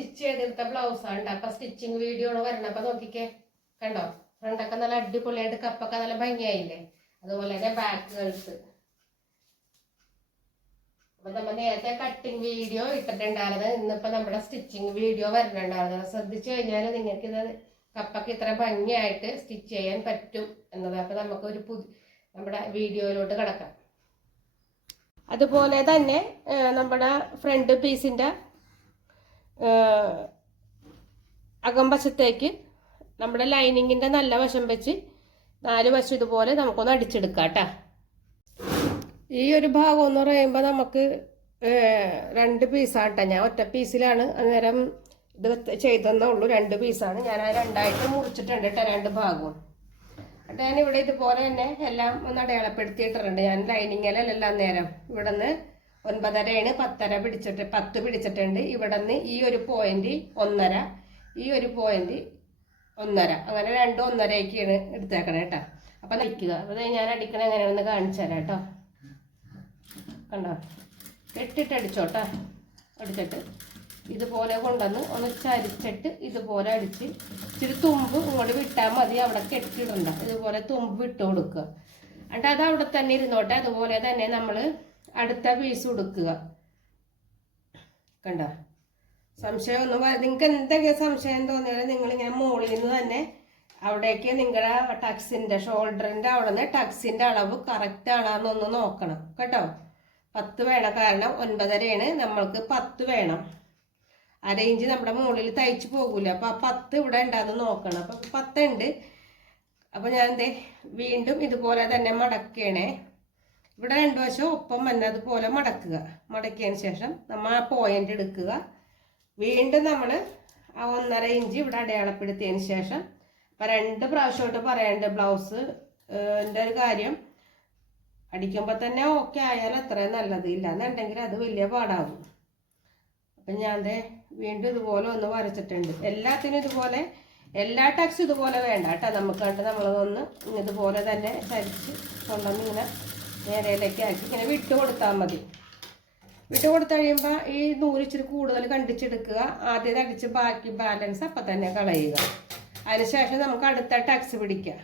Stitch ചെയ്തെടുത്ത ബ്ലൗസാണ്. അപ്പൊ stitching video വരണം. അപ്പൊ നോക്കിക്കേ, കണ്ടോ, ഫ്രണ്ടൊക്കെ നല്ല അടിപൊളിയായിട്ട് കപ്പൊക്കെ നല്ല ഭംഗിയായില്ലേ. അതുപോലെ തന്നെ ബാക്ക് ഗേൾസ്. അപ്പൊ നമ്മൾ നേരത്തെ കട്ടിങ് വീഡിയോ ഇട്ടിട്ടുണ്ടായിരുന്നത്. ഇന്നിപ്പോ നമ്മുടെ സ്റ്റിച്ചിങ് വീഡിയോ വരണുണ്ടായിരുന്നത്. ശ്രദ്ധിച്ചു കഴിഞ്ഞാൽ നിങ്ങൾക്ക് ഇത് കപ്പൊക്കെ ഇത്ര ഭംഗിയായിട്ട് സ്റ്റിച്ച് ചെയ്യാൻ പറ്റും എന്നത്. അപ്പൊ നമുക്കൊരു നമ്മുടെ വീഡിയോയിലോട്ട് കിടക്കാം. അതുപോലെ തന്നെ നമ്മുടെ ഫ്രണ്ട് പീസിന്റെ അകംവശത്തേക്ക് നമ്മുടെ ലൈനിങ്ങിന്റെ നല്ല വശം വെച്ച് 4 വശം ഇതുപോലെ നമുക്കൊന്ന് അടിച്ചെടുക്കാം കേട്ടോ. ഈ ഒരു ഭാഗം എന്ന് പറയുമ്പോൾ നമുക്ക് 2 പീസാണ്. ഞാൻ ഒറ്റ പീസിലാണ് അന്നേരം ഇത് ചെയ്തെന്നേ ഉള്ളൂ. 2 പീസാണ്. ഞാൻ ആ 2ആയിട്ട് മുറിച്ചിട്ടുണ്ട് കേട്ടോ, 2 ഭാഗവും. എന്നിട്ട് ഞാൻ ഇവിടെ ഇതുപോലെ തന്നെ എല്ലാം ഒന്ന് അടയാളപ്പെടുത്തിയിട്ടുണ്ട്. ഞാൻ ലൈനിങ്ങിലെല്ലാം നേരം ഇവിടെ നിന്ന് 9.5 10 പിടിച്ചിട്ടുണ്ട്. ഇവിടെ നിന്ന് ഈ ഒരു പോയിന്റ് 1.5, ഈ ഒരു പോയിന്റ് 1.5, അങ്ങനെ 2 1.5 എടുത്തേക്കണം കേട്ടോ. അപ്പം നയിക്കുക. അത് ഞാൻ അടിക്കണ എങ്ങനെയാണെന്ന് കാണിച്ചു തരാം കേട്ടോ. കണ്ടോ, കെട്ടിട്ട് അടിച്ചോട്ടോ. അടിച്ചിട്ട് ഇതുപോലെ കൊണ്ടുവന്ന് ഒന്ന് ചരിച്ചിട്ട് ഇതുപോലെ അടിച്ച് ഇച്ചിരി തുമ്പ് ഇങ്ങോട്ട് വിട്ടാൽ മതി. അവിടെ കെട്ടിടണ്ട. ഇതുപോലെ തുമ്പ് വിട്ട് കൊടുക്കുക. എന്നിട്ട് അത് അവിടെ തന്നെ ഇരുന്നോട്ടെ. അതുപോലെ തന്നെ നമ്മൾ അടുത്ത പീസ് കൊടുക്കുക. കണ്ടോ, സംശയമൊന്നും നിങ്ങൾക്ക് എന്തെങ്കിലും സംശയം തോന്നിയാലും നിങ്ങളിങ്ങനെ മുകളിൽ നിന്ന് തന്നെ അവിടേക്ക് നിങ്ങളുടെ ടക്സിൻ്റെ ഷോൾഡറിൻ്റെ അവിടെ നിന്ന് ടക്സിൻ്റെ അളവ് കറക്റ്റ് ആണെന്നൊന്ന് നോക്കണം കേട്ടോ. 10 വേണം. കാരണം 9.5 നമ്മൾക്ക് 10 വേണം. അരയിഞ്ച് നമ്മുടെ മുകളിൽ തയ്ച്ച് പോകൂല. അപ്പം 10 ഇവിടെ ഉണ്ടാകുന്ന നോക്കണം. അപ്പം 10 ഉണ്ട്. അപ്പം ഞാൻ വീണ്ടും ഇതുപോലെ തന്നെ മടക്കണേ. ഇവിടെ 2 വശം ഒപ്പം തന്നെ അതുപോലെ മടക്കുക. മടക്കിയതിന് ശേഷം നമ്മൾ ആ പോയിന്റ് എടുക്കുക. വീണ്ടും നമ്മൾ ആ 1.5 ഇഞ്ച് ഇവിടെ അടയാളപ്പെടുത്തിയതിന് ശേഷം അപ്പം 2 പ്രാവശ്യമായിട്ട് പറയാണ്ട് ബ്ലൗസ് ഒരു കാര്യം അടിക്കുമ്പോൾ തന്നെ ഓക്കെ ആയാൽ അത്രയും നല്ലത്. ഇല്ല എന്നുണ്ടെങ്കിൽ അത് വലിയ പാടാകും. അപ്പം ഞാൻ വീണ്ടും ഇതുപോലെ ഒന്ന് വരച്ചിട്ടുണ്ട്. എല്ലാത്തിനും ഇതുപോലെ, എല്ലാ ടക്സും ഇതുപോലെ വേണ്ട കേട്ടോ. നമുക്ക് കണ്ട് നമ്മളതൊന്ന് ഇതുപോലെ തന്നെ ചരിച്ച് കൊണ്ടുവന്ന് ഇങ്ങനെ നേരയിലേക്ക് ആക്കി ഇങ്ങനെ വിട്ട് കൊടുത്താൽ മതി. വിട്ട് കൊടുത്തു കഴിയുമ്പോൾ ഈ നൂല് ഇച്ചിരി കൂടുതൽ കണ്ടിച്ചെടുക്കുക. ആദ്യം അടിച്ച് ബാക്കി ബാലൻസ് അപ്പം തന്നെ കളയുക. അതിനുശേഷം നമുക്ക് അടുത്ത ടക്സ് പിടിക്കുക.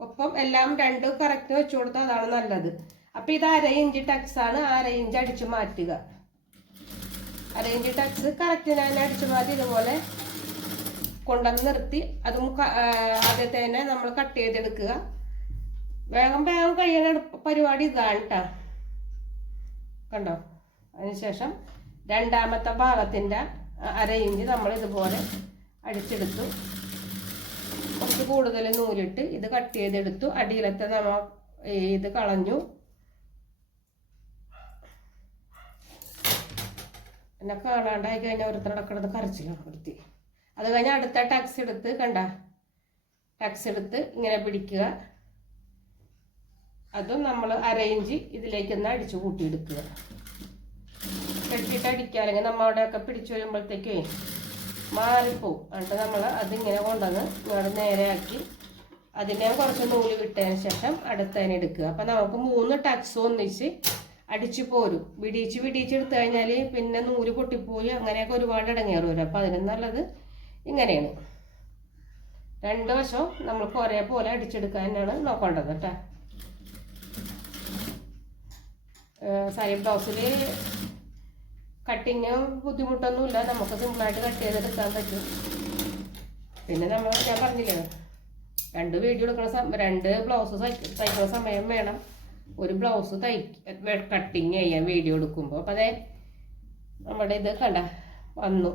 ഒപ്പം എല്ലാം 2 കറക്റ്റ് വെച്ച് കൊടുത്താൽ അതാണ് നല്ലത്. അപ്പം ഇത് 1/2 ഇഞ്ച് ടക്സാണ്. 1/2 ഇഞ്ച് അടിച്ച് മാറ്റുക. 1/2 ഇഞ്ച് ടക്സ് കറക്റ്റിന് തന്നെ അടിച്ച് മാറ്റി ഇതുപോലെ കൊണ്ടുവന്ന് നിർത്തി അതും ആദ്യത്തെ തന്നെ നമ്മൾ കട്ട് ചെയ്തെടുക്കുക. വേഗം കഴിയുന്ന പരിപാടി ഇതാണ് കേട്ടോ. കണ്ടോ, അതിനുശേഷം രണ്ടാമത്തെ ഭാഗത്തിൻ്റെ 1/2 ഇഞ്ച് നമ്മൾ ഇതുപോലെ അടിച്ചെടുത്തു. കുറച്ച് കൂടുതൽ നൂലിട്ട് ഇത് കട്ട് ചെയ്തെടുത്തു. അടിയിലത്തെ നമ്മൾ ഇത് കളഞ്ഞു. എന്നെ കാണാണ്ടായി കഴിഞ്ഞാൽ ഓരോരുത്തരടക്കണത് കരച്ചിലാണ് വൃത്തി. അത് കഴിഞ്ഞ് അടുത്ത ടക്സ് എടുത്ത് കണ്ട ടക്സ് എടുത്ത് ഇങ്ങനെ പിടിക്കുക. അതും നമ്മൾ 1/2 ഇഞ്ച് ഇതിലേക്ക് ഒന്ന് അടിച്ചു കൂട്ടിയെടുക്കുക. കെട്ടിയിട്ട് അടിക്കുക, അല്ലെങ്കിൽ നമ്മൾ അവിടെയൊക്കെ പിടിച്ചു വരുമ്പോഴത്തേക്കേ മാറിപ്പോവും. എന്നിട്ട് നമ്മൾ അതിങ്ങനെ കൊണ്ടുവന്ന് ഇങ്ങോട്ട് നേരെയാക്കി അതിനെ കുറച്ച് നൂല് വിട്ടതിന് ശേഷം അടുത്തതിന് എടുക്കുക. അപ്പം നമുക്ക് 3 ടക്സ് ഒന്നിച്ച് അടിച്ചു പോരും. വിടിച്ചെടുത്ത് കഴിഞ്ഞാൽ പിന്നെ നൂല് പൊട്ടിപ്പോയി അങ്ങനെയൊക്കെ ഒരുപാട് ഇടങ്ങേറി വരും. അപ്പം അതിന് നല്ലത് ഇങ്ങനെയാണ്. 2 വശവും നമ്മൾക്ക് ഒരേപോലെ അടിച്ചെടുക്കാനാണ് നോക്കേണ്ടത് കേട്ടോ. സാരി ബ്ലൗസിൽ കട്ടിങ് ബുദ്ധിമുട്ടൊന്നുമില്ല. നമുക്ക് സിമ്പിളായിട്ട് കട്ട് ചെയ്തെടുക്കാൻ പറ്റും. പിന്നെ ഞാൻ പറഞ്ഞില്ലേ, 2 വീഡിയോ എടുക്കുന്ന 2 ബ്ലൗസ് തയ്ക്കുന്ന സമയം വേണം. ഒരു ബ്ലൗസ് കട്ടിങ് ചെയ്യാൻ വീഡിയോ എടുക്കുമ്പോൾ. അപ്പം അതെ നമ്മുടെ ഇത് കണ്ട വന്നു.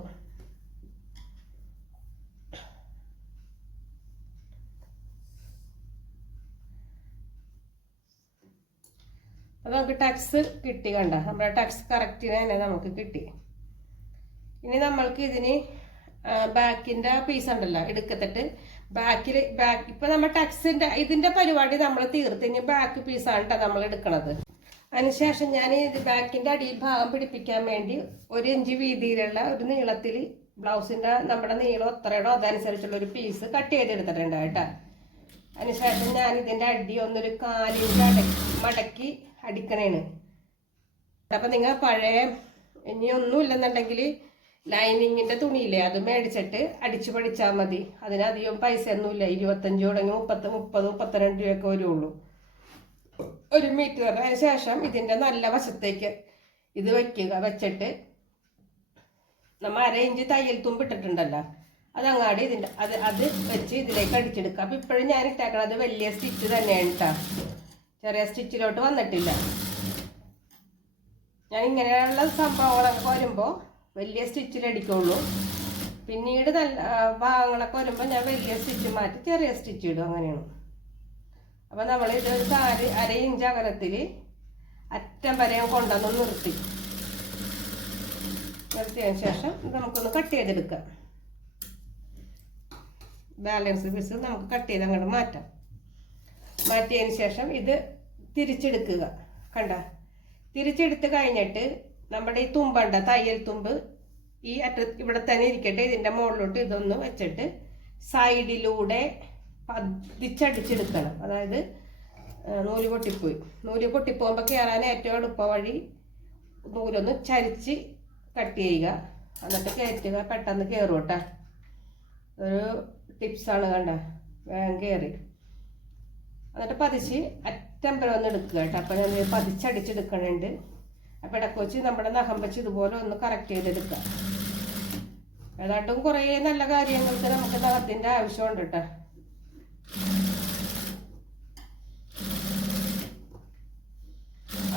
അപ്പം നമുക്ക് ടക്സ് കിട്ടി. കണ്ട നമ്മുടെ ടക്സ് കറക്റ്റിന് തന്നെ നമുക്ക് കിട്ടി. ഇനി നമ്മൾക്ക് ഇതിന് ബാക്കിൻ്റെ പീസ് ഉണ്ടല്ലോ എടുക്കത്തിട്ട് ബാക്ക് ഇപ്പം നമ്മൾ ടക്സിൻ്റെ ഇതിൻ്റെ പരിപാടി നമ്മൾ തീർത്ത് ഇനി ബാക്ക് പീസാണ് കേട്ടോ നമ്മൾ എടുക്കണത്. അതിനുശേഷം ഞാൻ ഇത് ബാക്കിൻ്റെ അടിഭാഗം പിടിപ്പിക്കാൻ വേണ്ടി 1 ഇഞ്ച് വീതിയിലുള്ള ഒരു നീളത്തിൽ ബ്ലൗസിൻ്റെ നമ്മുടെ നീളം എത്രയുണ്ടോ അതനുസരിച്ചുള്ള ഒരു പീസ് കട്ട് ചെയ്തെടുത്തിട്ടുണ്ട് കേട്ടോ. അതിനുശേഷം ഞാൻ ഇതിൻ്റെ അടി ഒന്നൊരു 4 ഇഞ്ച് മടക്കി അടിക്കണേണ്. അപ്പം നിങ്ങൾ പഴയ ഇനിയൊന്നും ഇല്ലെന്നുണ്ടെങ്കിൽ ലൈനിങ്ങിൻ്റെ തുണിയില്ലേ അത് മേടിച്ചിട്ട് അടിച്ചു പഠിച്ചാൽ മതി. അതിനധികം പൈസ ഒന്നുമില്ല. 25 തുടങ്ങി 32 രൂപയൊക്കെ വരുള്ളൂ 1 മീറ്ററിന്. അതിന് ശേഷം ഇതിൻ്റെ നല്ല വശത്തേക്ക് ഇത് വയ്ക്കുക. വെച്ചിട്ട് നമ്മൾ 1/2 ഇഞ്ച് തയ്യൽ തുമ്പ് ഇട്ടിട്ടുണ്ടല്ലോ, അതങ്ങാടി ഇതിൻ്റെ അത് വെച്ച് ഇതിലേക്ക് അടിച്ചെടുക്കുക. അപ്പം ഇപ്പോഴും ഞാൻ ഇട്ടേക്കണത് വലിയ സ്റ്റിച്ച് തന്നെയാണ് കേട്ടോ, ചെറിയ സ്റ്റിച്ചിലോട്ട് വന്നിട്ടില്ല. ഞാൻ ഇങ്ങനെയുള്ള സംഭവങ്ങളൊക്കെ വരുമ്പോൾ വലിയ സ്റ്റിച്ചിലടിക്കുള്ളൂ. പിന്നീട് നല്ല ഭാഗങ്ങളൊക്കെ വരുമ്പോൾ ഞാൻ വലിയ സ്റ്റിച്ച് മാറ്റി ചെറിയ സ്റ്റിച്ച് ഇടും, അങ്ങനെയാണ്. അപ്പം നമ്മൾ ഇത് 1/2 ഇഞ്ച് അകലത്തിൽ അറ്റം വരെ കൊണ്ടുവന്ന് നിർത്തിയതിന് ശേഷം ഇത് നമുക്കൊന്ന് കട്ട് ചെയ്തെടുക്കാം. ബാലൻസ് പീസ് നമുക്ക് കട്ട് ചെയ്ത് അങ്ങോട്ട് മാറ്റിയതിന് ശേഷം ഇത് തിരിച്ചെടുക്കുക. കണ്ട, തിരിച്ചെടുത്ത് കഴിഞ്ഞിട്ട് നമ്മുടെ ഈ തുമ്പണ്ട തയ്യൽ തുമ്പ് ഈ ഇവിടെ തന്നെ ഇരിക്കട്ടെ. ഇതിൻ്റെ മുകളിലോട്ട് ഇതൊന്ന് വെച്ചിട്ട് സൈഡിലൂടെ പതിച്ചടിച്ചെടുക്കണം. അതായത് നൂല് പൊട്ടിപ്പോകുമ്പോൾ കയറാൻ ഏറ്റവും എളുപ്പ വഴി നൂലൊന്ന് ചരിച്ച് കട്ട് ചെയ്യുക, എന്നിട്ട് കയറ്റുക. പെട്ടെന്ന് കയറും കേട്ടോ, ഒരു ടിപ്സാണ്. കണ്ട, വേഗം കയറി. എന്നിട്ട് പതിച്ച് അറ്റം വരെ ഒന്ന് എടുക്കുക കേട്ടോ. അപ്പം ഞാൻ പതിച്ചടിച്ചെടുക്കണുണ്ട്. അപ്പം ഇടയ്ക്ക് വെച്ച് നമ്മുടെ നഖം വെച്ച് ഇതുപോലെ ഒന്ന് കറക്റ്റ് ചെയ്തെടുക്കുക. ഏതാണ്ടും കുറേ നല്ല കാര്യങ്ങൾക്ക് നമുക്ക് നഖത്തിൻ്റെ ആവശ്യമുണ്ട് കേട്ടോ.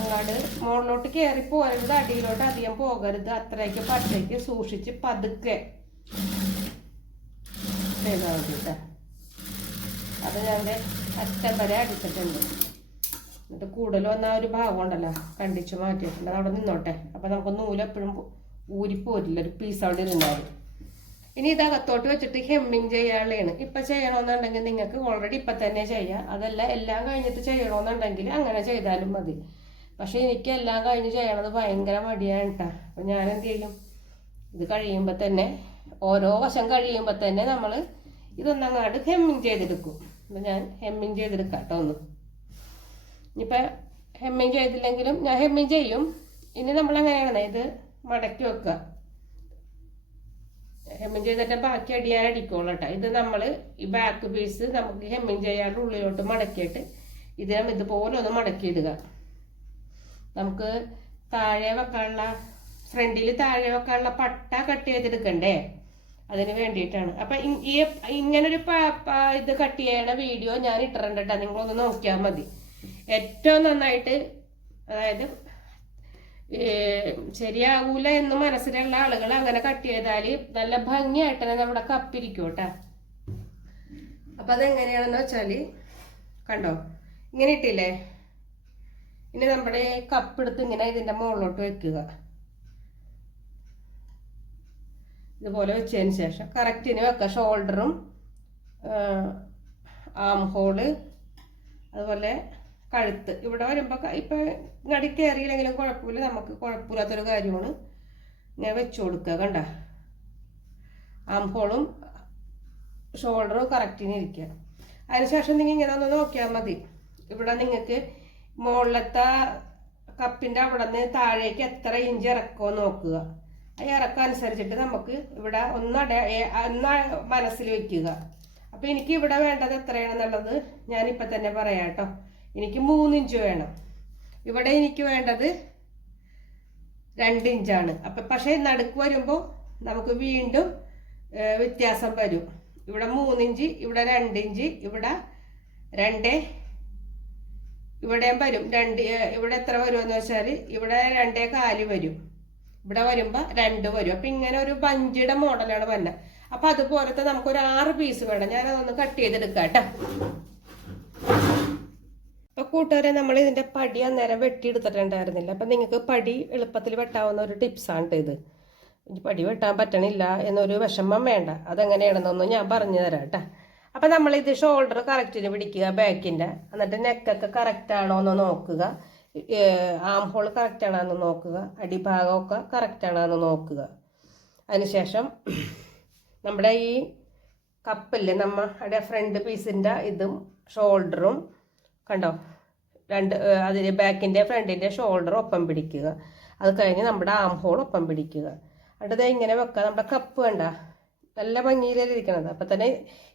അങ്ങാട് മുകളിലോട്ട് കയറി പോകരുത്, അടിയിലോട്ട് അധികം പോകരുത്. അത്രയ്ക്ക് പച്ചയ്ക്ക് സൂക്ഷിച്ച് പതുക്കെ ചെയ്താൽ മതി കേട്ടോ. അത് ഞാൻ അറ്റം വരെ അടിച്ചിട്ടുണ്ട്. എന്നിട്ട് കൂടുതൽ വന്ന ഒരു ഭാഗം ഉണ്ടല്ലോ കണ്ടിച്ച് മാറ്റിയിട്ടുണ്ട്, അത് അവിടെ നിന്നോട്ടെ. അപ്പം നമുക്ക് നൂലെപ്പോഴും ഊരിപ്പോരില്ല, ഒരു പീസ് അവിടെ ഇരുന്നാൽ. ഇനി ഇത് അകത്തോട്ട് വെച്ചിട്ട് ഹെമ്മിങ് ചെയ്യാനുള്ളതാണ്. ഇപ്പം ചെയ്യണമെന്നുണ്ടെങ്കിൽ നിങ്ങൾക്ക് ഓൾറെഡി ഇപ്പം തന്നെ ചെയ്യാം. അതല്ല എല്ലാം കഴിഞ്ഞിട്ട് ചെയ്യണമെന്നുണ്ടെങ്കിൽ അങ്ങനെ ചെയ്താലും മതി. പക്ഷേ എനിക്ക് എല്ലാം കഴിഞ്ഞ് ചെയ്യണത് ഭയങ്കര മടിയാണ് കേട്ടോ. അപ്പം ഞാൻ എന്ത് ചെയ്യും, ഇത് കഴിയുമ്പോൾ തന്നെ ഓരോ വശം കഴിയുമ്പോൾ തന്നെ നമ്മൾ ഇതൊന്നങ്ങാട് ഹെമ്മിങ് ചെയ്തെടുക്കും. അപ്പം ഞാൻ ഹെമ്മിങ് ചെയ്തെടുക്കാം കേട്ടോ. ഒന്ന് ഇനിയിപ്പോൾ ഹെമ്മിങ് ചെയ്തില്ലെങ്കിലും ഞാൻ ഹെമ്മിങ് ചെയ്യും. ഇനി നമ്മളെങ്ങനെയാണ് ഇത് മടക്കി വെക്കുക. ഹെമ്മിങ് ചെയ്തിട്ട് ബാക്കി അടിയാൻ അടിക്കുള്ളൂ കേട്ടോ. ഇത് നമ്മൾ ഈ ബാക്ക് പീസ് നമുക്ക് ഹെമ്മിങ് ചെയ്യാണ്ട് ഉള്ളിലോട്ട് മടക്കിയിട്ട് ഇതിനും ഇതുപോലെ ഒന്ന് മടക്കിയിടുക. നമുക്ക് താഴെ വെക്കാനുള്ള ഫ്രണ്ടിൽ താഴെ വെക്കാനുള്ള പട്ട കട്ട് ചെയ്തെടുക്കണ്ടേ, അതിന് വേണ്ടിയിട്ടാണ്. അപ്പം ഈ ഇങ്ങനൊരു ഇത് കട്ട് ചെയ്യണ വീഡിയോ ഞാൻ ഇട്ടിട്ടുണ്ട് കേട്ടോ, നിങ്ങളൊന്ന് നോക്കിയാൽ മതി. ഏറ്റവും നന്നായിട്ട്, അതായത് ശരിയാകൂല എന്ന് മനസ്സിലുള്ള ആളുകൾ അങ്ങനെ കട്ട് ചെയ്താൽ നല്ല ഭംഗിയായിട്ട് തന്നെ നമ്മുടെ കപ്പിരിക്കും കേട്ടോ. അപ്പം അതെങ്ങനെയാണെന്ന് വെച്ചാൽ കണ്ടോ, ഇങ്ങനെ ഇട്ടില്ലേ. ഇനി നമ്മുടെ കപ്പെടുത്ത് ഇങ്ങനെ ഇതിൻ്റെ മുകളിലോട്ട് വെക്കുക. ഇതുപോലെ വെച്ചതിന് ശേഷം കറക്റ്റിന് വെക്കുക. ഷോൾഡറും ആം ഹോള് അതുപോലെ കഴുത്ത് ഇവിടെ വരുമ്പോൾ ഇപ്പം നടി കയറിയില്ലെങ്കിലും കുഴപ്പമില്ല, നമുക്ക് കുഴപ്പമില്ലാത്തൊരു കാര്യമാണ്. ഇങ്ങനെ വെച്ചു കൊടുക്കുക. കണ്ട, ആം ഹോളും ഷോൾഡറും കറക്റ്റിന് ഇരിക്കുക. അതിനുശേഷം നിങ്ങൾ ഇങ്ങനെ ഒന്ന് നോക്കിയാൽ മതി. ഇവിടെ നിങ്ങൾക്ക് മുകളിലത്തെ കപ്പിൻ്റെ അവിടെ നിന്ന് താഴേക്ക് എത്ര ഇഞ്ച് ഇറക്കുമോ നോക്കുക. ആ ഇറക്കം അനുസരിച്ചിട്ട് നമുക്ക് ഇവിടെ ഒന്ന് മനസ്സിൽ വയ്ക്കുക. അപ്പോൾ എനിക്ക് ഇവിടെ വേണ്ടത് എത്രയാണെന്നുള്ളത് ഞാനിപ്പോൾ തന്നെ പറയാം കേട്ടോ. എനിക്ക് 3 ഇഞ്ച് വേണം. ഇവിടെ എനിക്ക് വേണ്ടത് 2 ഇഞ്ചാണ്. അപ്പം പക്ഷേ നടുക്ക് വരുമ്പോൾ നമുക്ക് വീണ്ടും വ്യത്യാസം വരും. ഇവിടെ 3 ഇഞ്ച്, ഇവിടെ 2 ഇഞ്ച്, ഇവിടെ 2, ഇവിടെയും വരും 2. ഇവിടെ എത്ര വരുമെന്ന് വെച്ചാൽ ഇവിടെ 2.25 വരും. ഇവിടെ വരുമ്പോൾ 2 വരും. അപ്പം ഇങ്ങനെ ഒരു ബഞ്ചിയുടെ മോഡലാണ് വരുന്നത്. അപ്പം അതുപോലത്തെ നമുക്കൊരു 6 പീസ് വേണം. ഞാനതൊന്ന് കട്ട് ചെയ്തെടുക്കാം കേട്ടോ. അപ്പോൾ കൂട്ടുകാരെ, നമ്മൾ ഇതിൻ്റെ പടി അന്നേരം വെട്ടിയെടുത്തിട്ടുണ്ടായിരുന്നില്ല. അപ്പം നിങ്ങൾക്ക് പടി എളുപ്പത്തിൽ വെട്ടാവുന്ന ഒരു ടിപ്സാണ് ഇത്. പടി വെട്ടാൻ പറ്റണില്ല എന്നൊരു വിഷമം വേണ്ട. അതെങ്ങനെയാണെന്നൊന്നും ഞാൻ പറഞ്ഞു തരാം കേട്ടോ. അപ്പം നമ്മളിത് ഷോൾഡർ കറക്റ്റിന് പിടിക്കുക ബാക്കിൻ്റെ. എന്നിട്ട് നെക്കൊക്കെ കറക്റ്റാണോ എന്ന് നോക്കുക. ആം ഹോൾ കറക്റ്റാണോ എന്ന് നോക്കുക. അടിഭാഗമൊക്കെ കറക്റ്റാണോ എന്ന് നോക്കുക. അതിനുശേഷം നമ്മുടെ ഈ കപ്പില്ലേ, നമ്മുടെ ഫ്രണ്ട് പീസിൻ്റെ ഇതും ഷോൾഡറും കണ്ടോ, അതിന് ബാക്കിൻ്റെ ഫ്രണ്ടിൻ്റെ ഷോൾഡർ ഒപ്പം പിടിക്കുക. അത് കഴിഞ്ഞ് നമ്മുടെ ആം ഹോൾ ഒപ്പം പിടിക്കുക. അടുത്തത് ഇങ്ങനെ വെക്കുക. നമ്മുടെ കപ്പ് കണ്ട നല്ല ഭംഗിയിലിരിക്കണത്.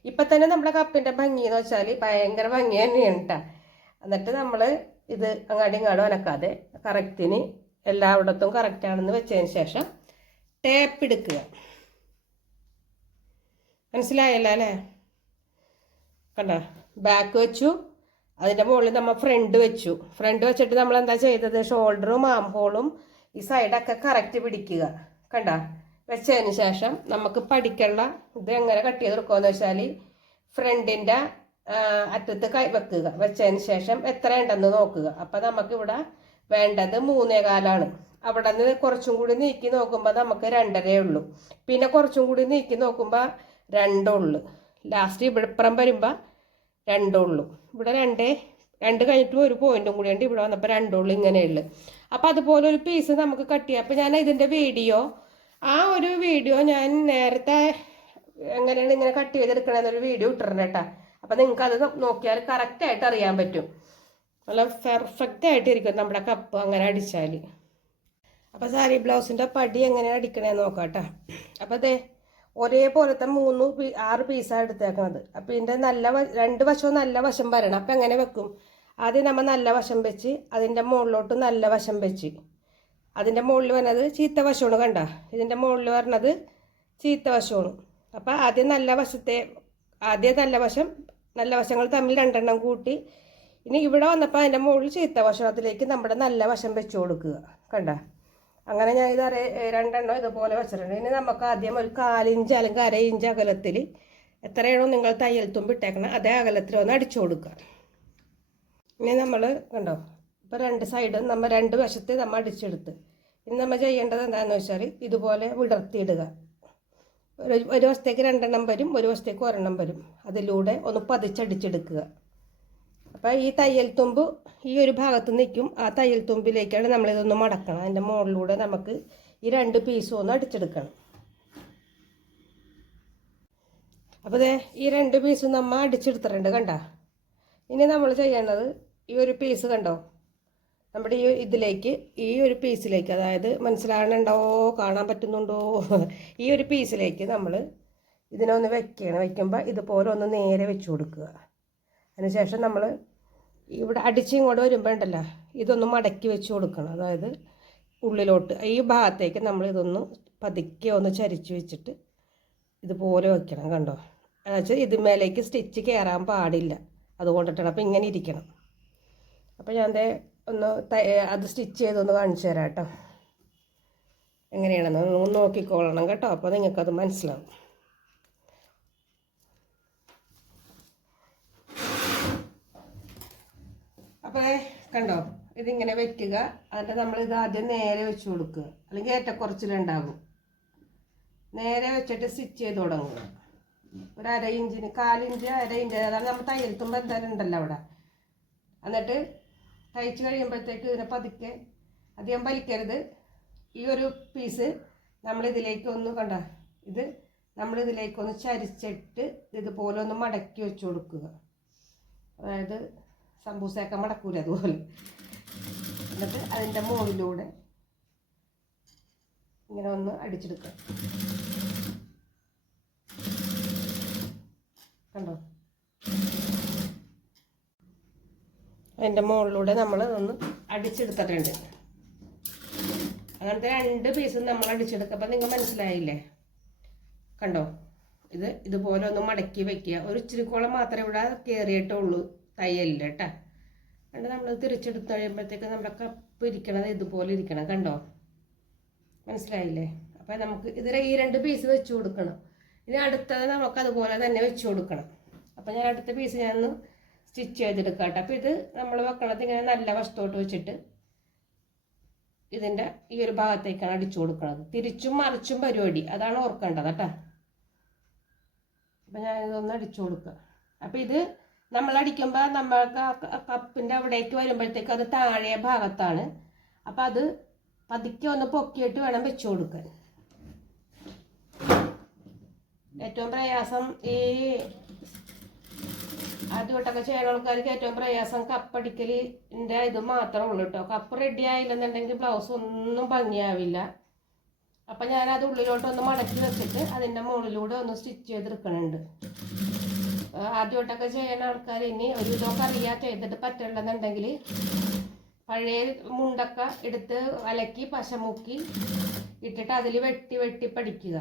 ഇപ്പം തന്നെ നമ്മുടെ കപ്പിൻ്റെ ഭംഗി എന്ന് വെച്ചാൽ ഭയങ്കര ഭംഗി തന്നെയാണ് കേട്ടോ. എന്നിട്ട് നമ്മൾ ഇത് അങ്ങാടി ഇങ്ങാടും അനക്കാതെ കറക്റ്റിന് എല്ലായിടത്തും കറക്റ്റാണെന്ന് വെച്ചതിന് ശേഷം ടേപ്പ് എടുക്കുക. മനസ്സിലായല്ലോ അല്ലേ? കണ്ട ബാക്ക് വെച്ചു, അതിൻ്റെ മുകളിൽ നമ്മൾ ഫ്രണ്ട് വെച്ചു. ഫ്രണ്ട് വെച്ചിട്ട് നമ്മൾ എന്താ ചെയ്തത്, ഷോൾഡറും ആം ഹോളും ഈ സൈഡൊക്കെ കറക്റ്റ് പിടിക്കുക. കണ്ട വെച്ചതിന് ശേഷം നമുക്ക് പഠിക്കാനുള്ള ഇത് എങ്ങനെ കട്ട് ചെയ്തെടുക്കുകയെന്ന് വെച്ചാൽ ഫ്രണ്ടിൻ്റെ അറ്റത്ത് കൈ വെക്കുക. വെച്ചതിന് ശേഷം എത്ര ഉണ്ടെന്ന് നോക്കുക. അപ്പം നമുക്കിവിടെ വേണ്ടത് 3.25. അവിടെ നിന്ന് കുറച്ചും കൂടി നീക്കി നോക്കുമ്പോൾ നമുക്ക് 2.5 ഉള്ളൂ. പിന്നെ കുറച്ചും കൂടി നീക്കി നോക്കുമ്പോൾ 2 ഉള്ളു. ലാസ്റ്റ് ഇവിടെ ഇപ്പുറം വരുമ്പോൾ 2 ഉള്ളു. ഇവിടെ 2 കഴിഞ്ഞിട്ട് ഒരു പോയിന്റും കൂടി ഉണ്ട്. ഇവിടെ വന്നപ്പോൾ 2 ഉള്ളു ഇങ്ങനെയുള്ളു. അപ്പം അതുപോലെ ഒരു പീസ് നമുക്ക് കട്ട് ചെയ്യാം. അപ്പം ഞാൻ ഇതിൻ്റെ വീഡിയോ ഞാൻ നേരത്തെ എങ്ങനെയാണ് ഇങ്ങനെ കട്ട് ചെയ്തെടുക്കണമെന്നൊരു വീഡിയോ ഇട്ടിരുന്നു കേട്ടോ. അപ്പം നിങ്ങൾക്ക് അത് നോക്കിയാൽ കറക്റ്റായിട്ട് അറിയാൻ പറ്റും. നല്ല പെർഫെക്റ്റ് ആയിട്ടിരിക്കും നമ്മുടെ കപ്പ് അങ്ങനെ അടിച്ചാൽ. അപ്പോൾ സാരി ബ്ലൗസിൻ്റെ പടി എങ്ങനെയാണ് അടിക്കണേന്ന് നോക്കാം കേട്ടോ. അപ്പോൾ അതെ ഒരേപോലത്തെ 6 പീസാണ് എടുത്തേക്കണത്. അപ്പോൾ ഇതിൻ്റെ 2 വശവും നല്ല വശം വരണം. അപ്പം എങ്ങനെ വെക്കും, ആദ്യം നമ്മൾ നല്ല വശം വെച്ച് അതിൻ്റെ മുകളിലോട്ട് നല്ല വശം വെച്ച് അതിൻ്റെ മുകളിൽ വരുന്നത് ചീത്ത വശമാണ്. കണ്ട ഇതിൻ്റെ മുകളിൽ വരുന്നത് ചീത്ത വശമാണ്. അപ്പോൾ ആദ്യം നല്ല വശങ്ങൾ തമ്മിൽ 2 എണ്ണം കൂട്ടി ഇനി ഇവിടെ വന്നപ്പോൾ അതിൻ്റെ മുകളിൽ ചീത്ത വശം, അതിലേക്ക് നമ്മുടെ നല്ല വശം വെച്ച് കൊടുക്കുക. കണ്ട അങ്ങനെ ഞാൻ ഇത് 2 എണ്ണം ഇതുപോലെ വെച്ചിട്ടുണ്ട്. ഇനി നമുക്ക് ആദ്യം ഒരു 1/4 ഇഞ്ച് അല്ലെങ്കിൽ 1/2 ഇഞ്ച് അകലത്തിൽ എത്രയാണോ നിങ്ങൾ തയ്യൽ തുമ്പ് ഇട്ടേക്കണം അതേ അകലത്തിൽ ഒന്ന് അടിച്ചു കൊടുക്കുക. ഇനി നമ്മൾ കണ്ടോ ഇപ്പോൾ 2 സൈഡും നമ്മൾ 2 വശത്ത് നമ്മൾ അടിച്ചെടുത്ത് ഇനി നമ്മൾ ചെയ്യേണ്ടത് എന്താണെന്ന് വെച്ചാൽ ഇതുപോലെ വിടർത്തിയിടുക. ഒരു വശത്തേക്ക് 2 എണ്ണം വരും, ഒരു വശത്തേക്ക് 1 എണ്ണം വരും. അതിലൂടെ ഒന്ന് പതിച്ചടിച്ചെടുക്കുക. അപ്പോൾ ഈ തയ്യൽ തുമ്പ് ഈ ഒരു ഭാഗത്ത് നിൽക്കും. ആ തയ്യൽ തുമ്പിലേക്കാണ് നമ്മളിതൊന്ന് മടക്കണം. അതിൻ്റെ മുകളിലൂടെ നമുക്ക് ഈ 2 പീസും ഒന്ന് അടിച്ചെടുക്കണം. അപ്പോൾ ഈ 2 പീസും നമ്മൾ അടിച്ചെടുത്തിട്ടുണ്ട്. കണ്ട ഇനി നമ്മൾ ചെയ്യേണ്ടത് ഈ ഒരു പീസ് കണ്ടോ നമ്മുടെ ഈ ഒരു പീസിലേക്ക്, അതായത് മനസ്സിലാകണുണ്ടോ, കാണാൻ പറ്റുന്നുണ്ടോ, ഈ ഒരു പീസിലേക്ക് നമ്മൾ ഇതിനൊന്ന് വയ്ക്കുമ്പോൾ ഇതുപോലെ ഒന്ന് നേരെ വെച്ച് കൊടുക്കുക. അതിനുശേഷം നമ്മൾ ഇവിടെ ഇങ്ങോട്ട് വരുമ്പോൾ ഉണ്ടല്ലോ ഇതൊന്ന് മടക്കി വെച്ച് കൊടുക്കണം. അതായത് ഉള്ളിലോട്ട് ഈ ഭാഗത്തേക്ക് നമ്മൾ ഇതൊന്ന് പതുക്കെ ഒന്ന് ചരിച്ച് വെച്ചിട്ട് ഇതുപോലെ വയ്ക്കണം. കണ്ടോ, എന്നുവെച്ചാൽ ഇതുമേലേക്ക് സ്റ്റിച്ച് കയറാൻ പാടില്ല, അതുകൊണ്ടിട്ടാണ്. അപ്പോൾ ഇങ്ങനെ ഇരിക്കണം. അപ്പോൾ ഞാൻ അത് സ്റ്റിച്ച് ചെയ്തൊന്ന് കാണിച്ചു തരാം കേട്ടോ. എങ്ങനെയാണെന്ന് നോക്കിക്കോളണം കേട്ടോ. അപ്പോൾ നിങ്ങൾക്കത് മനസ്സിലാവും. അപ്പോൾ കണ്ടോ ഇതിങ്ങനെ വെക്കുക. എന്നിട്ട് നമ്മളിത് ആദ്യം നേരെ വെച്ച് കൊടുക്കുക, അല്ലെങ്കിൽ ഏറ്റക്കുറച്ചിലുണ്ടാകും. നേരെ വെച്ചിട്ട് സ്റ്റിച്ച് ചെയ്ത് തുടങ്ങുക. ഒരു 1/2 ഇഞ്ചിന് 1/4 ഇഞ്ച് 1/2 ഇഞ്ച് അതാണ് നമ്മൾ തയ്യൽ തുമ്പ് എന്തായാലും ഉണ്ടല്ലോ അവിടെ. എന്നിട്ട് തയ്ച്ച് കഴിയുമ്പോഴത്തേക്ക് ഇതിനെ പതുക്കെ അധികം വലിക്കരുത്. ഈ ഒരു പീസ് നമ്മളിതിലേക്കൊന്ന് നമ്മളിതിലേക്കൊന്ന് ചരിച്ചിട്ട് ഇതുപോലെ ഒന്ന് മടക്കി വെച്ച് കൊടുക്കുക. അതായത് സമൂസയൊക്കെ മടക്കൂല അതുപോലെ. എന്നിട്ട് അതിൻ്റെ മുകളിലൂടെ ഇങ്ങനെ ഒന്ന് അടിച്ചെടുക്കുക. കണ്ടോ, അതിൻ്റെ മുകളിലൂടെ നമ്മൾ ഒന്ന് അടിച്ചെടുത്തിട്ടുണ്ട്. അങ്ങനത്തെ 2 പീസും നമ്മൾ അടിച്ചെടുക്കുക. അപ്പം നിങ്ങൾ മനസ്സിലായില്ലേ? കണ്ടോ, ഇതുപോലെ ഒന്ന് മടക്കി വയ്ക്കുക. ഒരു ഇച്ചിരിക്കോളം മാത്രമേ ഇവിടെ കയറിയിട്ടുള്ളൂ തയ്യലില്ല കേട്ടോ. എന്നിട്ട് നമ്മൾ തിരിച്ചെടുത്ത് കഴിയുമ്പോഴത്തേക്ക് നമ്മുടെ കപ്പ് ഇരിക്കണത് ഇതുപോലെ ഇരിക്കണം. കണ്ടോ, മനസ്സിലായില്ലേ? അപ്പം നമുക്ക് ഈ 2 പീസ് വെച്ച് കൊടുക്കണം. ഇനി അടുത്തത് നമുക്ക് അതുപോലെ തന്നെ വെച്ച് കൊടുക്കണം. അപ്പം ഞാൻ അടുത്ത പീസ് ഞാനൊന്ന് സ്റ്റിച്ച് ചെയ്തെടുക്കാം കേട്ടോ. അപ്പോൾ ഇത് നമ്മൾ വെക്കണത് ഇങ്ങനെ നല്ല വശത്തോട്ട് വെച്ചിട്ട് ഇതിൻ്റെ ഈ ഒരു ഭാഗത്തേക്കാണ് അടിച്ചു കൊടുക്കുന്നത്. തിരിച്ചും മറിച്ചും പരിപാടി അതാണ് ഓർക്കേണ്ടത് കേട്ടോ. അപ്പം ഞാനിതൊന്ന് അടിച്ചു കൊടുക്കുക. അപ്പോൾ ഇത് നമ്മൾ അടിക്കുമ്പോൾ നമ്മൾക്ക് കപ്പിൻ്റെ അവിടേക്ക് വരുമ്പോഴത്തേക്ക് അത് താഴെ ഭാഗത്താണ്. അപ്പം അത് പതുക്കെ ഒന്ന് പൊക്കിയിട്ട് വേണം വെച്ച് കൊടുക്കാൻ. ഏറ്റവും പ്രയാസം ഈ ആദ്യമായിട്ടൊക്കെ ചെയ്യുന്ന ആൾക്കാർക്ക് ഏറ്റവും പ്രയാസം കപ്പടിക്കലിൻ്റെ ഇത് മാത്രമേ ഉള്ളൂ കേട്ടോ. കപ്പ് റെഡി ആയില്ലെന്നുണ്ടെങ്കിൽ ബ്ലൗസ് ഒന്നും ഭംഗിയാവില്ല. അപ്പം ഞാനത് ഉള്ളിലോട്ടൊന്ന് മടക്കി വെച്ചിട്ട് അതിൻ്റെ മുകളിലൂടെ ഒന്ന് സ്റ്റിച്ച് ചെയ്തെടുക്കണുണ്ട്. ആദ്യമായിട്ടൊക്കെ ചെയ്യുന്ന ആൾക്കാർ ഇനി ഒരു ഇതൊക്കെ അറിയാൻ ചെയ്തിട്ട് പറ്റുള്ളതെന്നുണ്ടെങ്കിൽ പഴയ മുണ്ടൊക്കെ എടുത്ത് അലക്കി പശമുക്കി ഇട്ടിട്ട് അതിൽ വെട്ടി വെട്ടി പഠിക്കുക.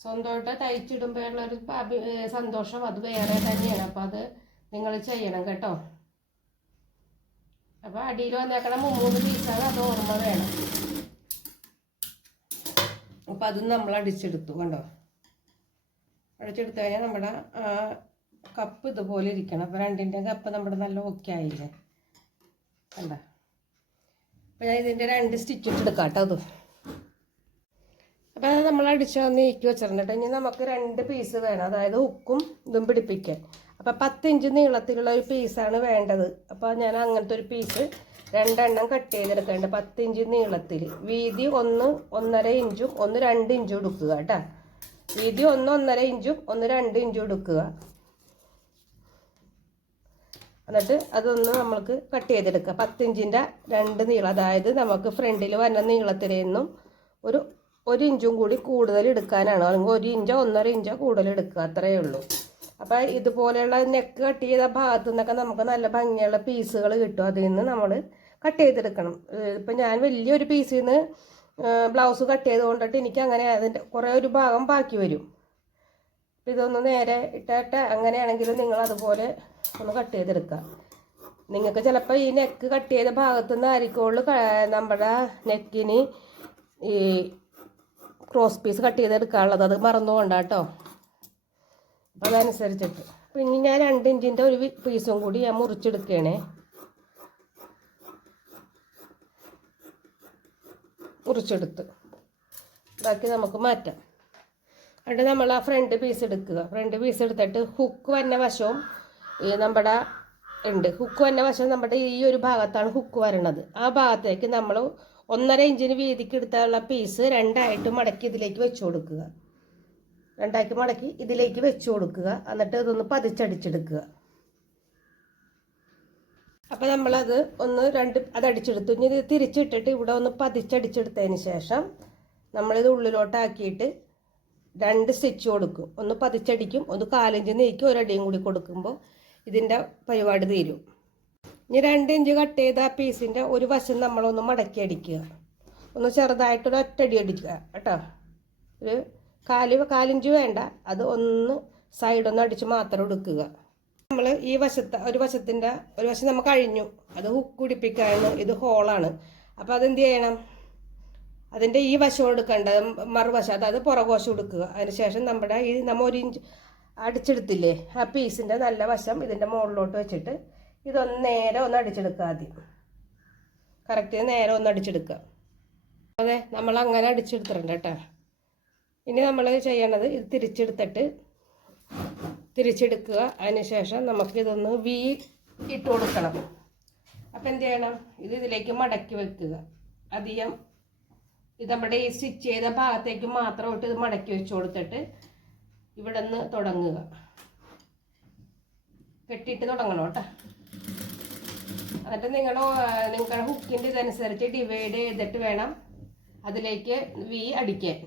സ്വന്തമായിട്ട് തയ്ച്ചിടുമ്പോഴുള്ളൊരു സന്തോഷം അത് വേറെ തന്നെയാണ്. അപ്പോൾ അത് നിങ്ങൾ ചെയ്യണം കേട്ടോ. അപ്പോൾ അടിയിൽ വന്നേക്കണ 3 പീസാണ്, അത് ഓർമ്മ വേണം. അപ്പം അതും നമ്മൾ അടിച്ചെടുത്തു കണ്ടോ. അടിച്ചെടുത്ത് കഴിഞ്ഞാൽ നമ്മുടെ കപ്പ് ഇതുപോലെ ഇരിക്കണം. അപ്പോൾ 2ൻ്റെ കപ്പ് നമ്മുടെ നല്ല ഓക്കെ ആയില്ലേ കണ്ട. അപ്പം ഞാൻ ഇതിൻ്റെ 2 സ്റ്റിച്ച് ഇട്ടെടുക്കാം കേട്ടോ. അത് അപ്പം അത് നമ്മൾ അടിച്ച് നീക്കി വെച്ചിട്ടുണ്ട്. ഇനി നമുക്ക് 2 പീസ് വേണം, അതായത് ഹുക്കും ഇതും പിടിപ്പിക്കാൻ. അപ്പം 10 ഇഞ്ച് നീളത്തിലുള്ള ഒരു പീസാണ് വേണ്ടത്. അപ്പോൾ ഞാൻ അങ്ങനത്തെ ഒരു പീസ് 2 എണ്ണം കട്ട് ചെയ്തെടുക്കേണ്ട. 10 ഇഞ്ച് നീളത്തിൽ, വീതി 1.5 ഇഞ്ചും 2 ഇഞ്ചും എടുക്കുക കേട്ടോ. വീതി 1.5 ഇഞ്ചും 2 ഇഞ്ചും എടുക്കുക. എന്നിട്ട് അതൊന്ന് നമ്മൾക്ക് കട്ട് ചെയ്തെടുക്കുക. 10 ഇഞ്ചിൻ്റെ 2 നീളം, അതായത് നമുക്ക് ഫ്രണ്ടിൽ വരുന്ന നീളത്തിൽ നിന്നും ഒരു 1 ഇഞ്ചും കൂടി കൂടുതൽ എടുക്കാനാണ്. അല്ലെങ്കിൽ 1 ഇഞ്ചോ 1.5 ഇഞ്ചോ കൂടുതൽ എടുക്കുക, അത്രയേ ഉള്ളൂ. അപ്പോൾ ഇതുപോലെയുള്ള നെക്ക് കട്ട് ചെയ്ത ഭാഗത്തു നിന്നൊക്കെ നമുക്ക് നല്ല ഭംഗിയുള്ള പീസുകൾ കിട്ടും. അതിൽ നിന്ന് നമ്മൾ കട്ട് ചെയ്തെടുക്കണം. ഇപ്പം ഞാൻ വലിയൊരു പീസിൽ നിന്ന് ബ്ലൗസ് കട്ട് ചെയ്ത് കൊണ്ടിട്ട് എനിക്ക് അങ്ങനെ അതിൻ്റെ കുറേ ഒരു ഭാഗം ബാക്കി വരും. ഇതൊന്ന് നേരെ ഇട്ടിട്ട് അങ്ങനെയാണെങ്കിലും നിങ്ങൾ അതുപോലെ ഒന്ന് കട്ട് ചെയ്തെടുക്കുക. നിങ്ങൾക്ക് ചിലപ്പോൾ ഈ നെക്ക് കട്ട് ചെയ്ത ഭാഗത്തു നിന്ന് ആയിരിക്കുള്ളൂ നമ്മുടെ നെക്കിന് ഈ ക്രോസ് പീസ് കട്ട് ചെയ്തെടുക്കാനുള്ളത്. അത് മറന്നു കൊണ്ടാ കേട്ടോ. അപ്പം അതനുസരിച്ചിട്ട് പിന്നെ ഞാൻ 2 ഇഞ്ചിൻ്റെ ഒരു പീസും കൂടി ഞാൻ മുറിച്ചെടുക്കുകയാണേ. മുറിച്ചെടുത്ത് ബാക്കി നമുക്ക് മാറ്റാം. എന്നിട്ട് നമ്മൾ ആ ഫ്രണ്ട് പീസ് എടുക്കുക. ഫ്രണ്ട് പീസ് എടുത്തിട്ട് ഹുക്ക് വന്ന വശവും നമ്മുടെ ഹുക്ക് വന്ന വശം നമ്മുടെ ഈ ഒരു ഭാഗത്താണ് ഹുക്ക് വരണത്. ആ ഭാഗത്തേക്ക് നമ്മൾ 1.5 ഇഞ്ചിന് വീതിക്ക് എടുത്തുള്ള പീസ് 2ആയിട്ട് മടക്കി ഇതിലേക്ക് വെച്ച് കൊടുക്കുക. 2ആക്കി മടക്കി ഇതിലേക്ക് വെച്ച് കൊടുക്കുക. എന്നിട്ട് ഇതൊന്ന് പതിച്ചടിച്ചെടുക്കുക. അപ്പോൾ നമ്മളത് അത് അടിച്ചെടുത്തു. ഇനി ഇത് തിരിച്ചിട്ടിട്ട് ഇവിടെ ഒന്ന് പതിച്ചടിച്ചെടുത്തതിന് ശേഷം നമ്മളിത് ഉള്ളിലോട്ടാക്കിയിട്ട് 2 സ്റ്റിച്ച് കൊടുക്കും. ഒന്ന് പതിച്ചടിക്കും, ഒന്ന് 1/4 ഇഞ്ച് നീക്കി 1 അടിയും കൂടി കൊടുക്കുമ്പോൾ ഇതിൻ്റെ പരിപാടി തീരും. ഇനി 2 ഇഞ്ച് കട്ട് ചെയ്ത ആ പീസിൻ്റെ ഒരു വശം നമ്മളൊന്ന് മടക്കി അടിക്കുക. ഒന്ന് ചെറുതായിട്ടൊരു ഒറ്റടി അടിക്കുക കേട്ടോ. ഒരു 1/4 ഇഞ്ച് വേണ്ട, അത് ഒന്ന് സൈഡൊന്ന് അടിച്ച് മാത്രം എടുക്കുക. നമ്മൾ ഈ ഒരു വശം നമുക്ക് കഴിഞ്ഞു. അത് ഹുക്ക് പിടിപ്പിക്കാനാണ്. ഇത് ഹോളാണ്. അപ്പോൾ അതെന്ത് ചെയ്യണം, അതിൻ്റെ ഈ വശം എടുക്കേണ്ട മറുവശം, അതായത് പുറകുവശം എടുക്കുക. അതിനുശേഷം നമ്മുടെ നമ്മൾ 1 ഇഞ്ച് അടിച്ചെടുത്തില്ലേ, ആ പീസിൻ്റെ നല്ല വശം ഇതിൻ്റെ മുകളിലോട്ട് വെച്ചിട്ട് ഇതൊന്ന് നേരെ ഒന്ന് അടിച്ചെടുക്കുക. ആദ്യം കറക്റ്റ് നേരെ ഒന്ന് അടിച്ചെടുക്കുക. അതെ, നമ്മൾ അങ്ങനെ അടിച്ചെടുത്തിട്ടുണ്ട് കേട്ടോ. ഇനി നമ്മൾ ചെയ്യണത് ഇത് തിരിച്ചെടുക്കുക. അതിനുശേഷം നമുക്കിതൊന്ന് ഇട്ട് കൊടുക്കണം. അപ്പം എന്ത് ചെയ്യണം, ഇതിലേക്ക് മടക്കി വെക്കുക. അധികം ഇത് നമ്മുടെ ഈ സ്റ്റിച്ച് ചെയ്ത ഭാഗത്തേക്ക് മാത്രമായിട്ട് ഇത് മടക്കി വെച്ച് കൊടുത്തിട്ട് ഇവിടെ നിന്ന് തുടങ്ങുക. കെട്ടിയിട്ട് തുടങ്ങണം കേട്ടോ. എന്നിട്ട് നിങ്ങളുടെ ഹുക്കിൻ്റെ ഇതനുസരിച്ച് ഡിവൈഡ് ചെയ്തിട്ട് വേണം അതിലേക്ക് അടിക്കാൻ.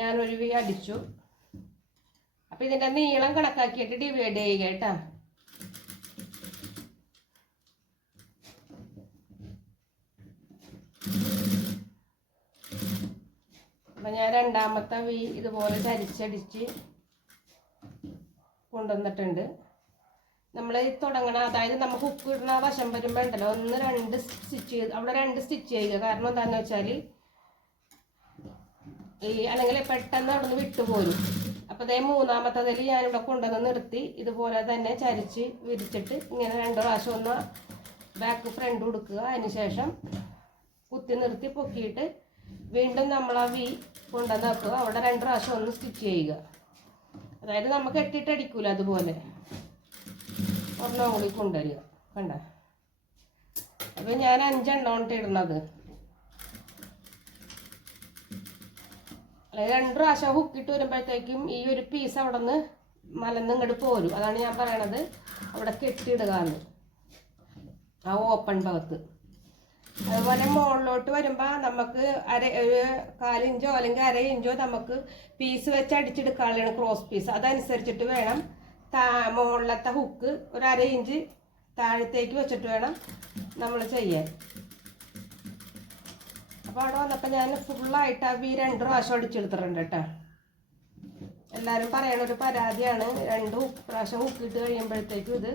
ഞാനൊരു അടിച്ചു. അപ്പം ഇതിൻ്റെ നീളം കണക്കാക്കിയിട്ട് ഡിവൈഡ് ചെയ്യുക കേട്ടോ. അപ്പം ഞാൻ 2ാമത്തെ ഇതുപോലെ ചരിച്ചടിച്ച് കൊണ്ടുവന്നിട്ടുണ്ട്. നമ്മൾ തുടങ്ങണ, അതായത് നമ്മൾ ഹുക്ക് ഇടുന്ന വശം വരുമ്പോൾ ഉണ്ടല്ലോ 1-2 സ്റ്റിച്ച് ചെയ്ത് അവിടെ 2 സ്റ്റിച്ച് ചെയ്യുക. കാരണം എന്താണെന്ന് വെച്ചാൽ അല്ലെങ്കിൽ പെട്ടെന്ന് അവിടെ നിന്ന് വിട്ടുപോരും. അപ്പോൾ അതേ 3ാമത്തതിൽ ഞാനിവിടെ കൊണ്ടുവന്ന് നിർത്തി ഇതുപോലെ തന്നെ ചരിച്ച് വിരിച്ചിട്ട് ഇങ്ങനെ 2 പ്രാവശ്യം ഒന്ന് ബാക്ക് ഫ്രണ്ട് കൊടുക്കുക. അതിനുശേഷം കുത്തി നിർത്തി പൊക്കിയിട്ട് വീണ്ടും നമ്മൾ ആ കൊണ്ടുവന്ന് വെക്കുക. അവിടെ 2 പ്രാവശ്യം ഒന്ന് സ്റ്റിച്ച് ചെയ്യുക. അതായത് നമുക്ക് കെട്ടിയിട്ട് അടിക്കൂല, അതുപോലെ ഒരെണ്ണം കൂടി കൊണ്ടുവരിക. കണ്ട, അപ്പോൾ ഞാൻ 5 എണ്ണം ഇടുന്നത്. അല്ലെങ്കിൽ 2 പ്രാവശ്യം ഹുക്കിട്ട് വരുമ്പോഴത്തേക്കും ഈ ഒരു പീസ് അവിടെ നിന്ന് മലന്ന് ഇങ്ങോട്ട് പോരും. അതാണ് ഞാൻ പറയണത് അവിടെ കെട്ടിയിടുക എന്ന്, ആ ഓപ്പൺ ഭാഗത്ത്. അതുപോലെ മുകളിലോട്ട് വരുമ്പോൾ നമുക്ക് ഒരു 1/4 ഇഞ്ചോ അല്ലെങ്കിൽ 1/2 ഇഞ്ചോ നമുക്ക് പീസ് വെച്ച് അടിച്ചെടുക്കാനുള്ളതാണ് ക്രോസ് പീസ്. അതനുസരിച്ചിട്ട് വേണം മുകളിലത്തെ ഹുക്ക് ഒരു 1/2 ഇഞ്ച് താഴത്തേക്ക് വെച്ചിട്ട് വേണം നമ്മൾ ചെയ്യാൻ. അപ്പോൾ അവിടെ വന്നപ്പോൾ ഞാൻ ഫുള്ളായിട്ട് ഈ 2 പ്രാവശ്യം അടിച്ചെടുത്തിട്ടുണ്ട് കേട്ടോ. എല്ലാവരും പറയണൊരു പരാതിയാണ് 2 പ്രാവശ്യം ഹുക്കിട്ട് കഴിയുമ്പോഴത്തേക്കും ഇത്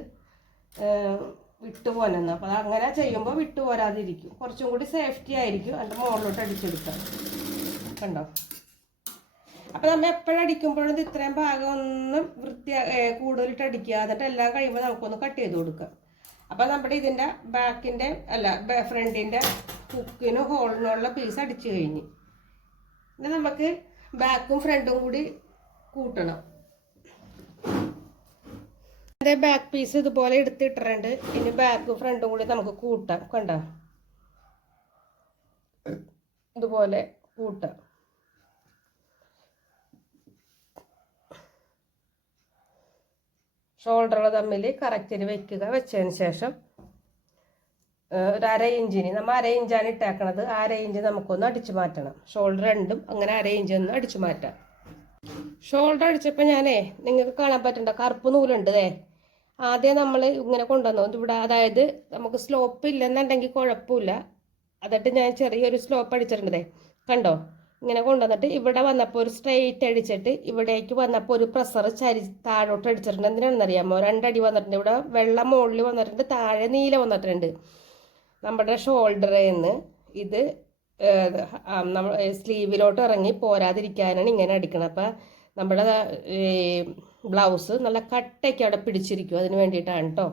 വിട്ടുപോലെന്ന്. അപ്പോൾ അത് അങ്ങനെ ചെയ്യുമ്പോൾ വിട്ടുപോരാതിരിക്കും, കുറച്ചും കൂടി സേഫ്റ്റി ആയിരിക്കും. അതിൻ്റെ മുകളിലോട്ട് അടിച്ചെടുക്കാം. കണ്ടോ? അപ്പോൾ നമ്മൾ എപ്പോഴടിക്കുമ്പോഴും ഇത്രയും ഭാഗം ഒന്നും കൂടുതലിട്ട് അടിക്കുക. എന്നിട്ട് എല്ലാം കഴിയുമ്പോൾ നമുക്കൊന്ന് കട്ട് ചെയ്ത് കൊടുക്കാം. അപ്പോൾ നമ്മുടെ ഇതിൻ്റെ ബാക്കിൻ്റെ ഫ്രണ്ടിൻ്റെ ഹുക്കിനും ഹോളിനുള്ള പീസ് അടിച്ചു കഴിഞ്ഞ് ഇനി നമുക്ക് ബാക്കും ഫ്രണ്ടും കൂടി കൂട്ടണം. അതേ ബാക്ക് പീസ് ഇതുപോലെ എടുത്തിട്ടിട്ടുണ്ട്. ഇനി ബാക്കും ഫ്രണ്ടും കൂടി നമുക്ക് കൂട്ടാം. കണ്ടോ? ഇതുപോലെ കൂട്ടാം. ഷോൾഡറുകൾ തമ്മിൽ കറക്റ്റിന് വെക്കുക. വെച്ചതിന് ശേഷം ഒരു 1/2 ഇഞ്ചിന് നമ്മൾ 1/2 ഇഞ്ചാണ് ഇട്ടേക്കണത്. 1/2 ഇഞ്ച് നമുക്കൊന്ന് അടിച്ചു മാറ്റണം. ഷോൾഡർ രണ്ടും അങ്ങനെ 1/2 ഇഞ്ച് ഒന്ന് അടിച്ചു മാറ്റാം. ഷോൾഡർ അടിച്ചപ്പോൾ ഞാനേ നിങ്ങൾക്ക് കാണാൻ പറ്റണ്ട കറുപ്പ് നൂലുണ്ട്. ആദ്യം നമ്മൾ ഇങ്ങനെ കൊണ്ടുവന്നു ഇവിടെ, അതായത് നമുക്ക് സ്ലോപ്പ് ഇല്ലെന്നുണ്ടെങ്കിൽ കുഴപ്പമില്ല. എന്നിട്ട് ഞാൻ ചെറിയൊരു സ്ലോപ്പ് അടിച്ചിട്ടുണ്ട്. കണ്ടോ? ഇങ്ങനെ കൊണ്ടുവന്നിട്ട് ഇവിടെ വന്നപ്പോൾ ഒരു സ്ട്രെയിറ്റ് അടിച്ചിട്ട് ഇവിടേക്ക് വന്നപ്പോൾ ഒരു പ്രഷർ താഴോട്ട് അടിച്ചിട്ടുണ്ട്. എന്തിനാണെന്നറിയാമോ? 2 അടി വന്നിട്ടുണ്ട്. ഇവിടെ വെള്ള മുകളിൽ വന്നിട്ടുണ്ട്, താഴെ നീല വന്നിട്ടുണ്ട്. നമ്മുടെ ഷോൾഡറിൽ നിന്ന് ഇത് നമ്മൾ സ്ലീവിലോട്ട് ഇറങ്ങി പോരാതിരിക്കാനാണ് ഇങ്ങനെ അടിക്കണം. അപ്പം നമ്മുടെ ബ്ലൗസ് നല്ല കട്ടയ്ക്ക് അവിടെ പിടിച്ചിരിക്കും. അതിന് വേണ്ടിയിട്ടാണ് കേട്ടോ.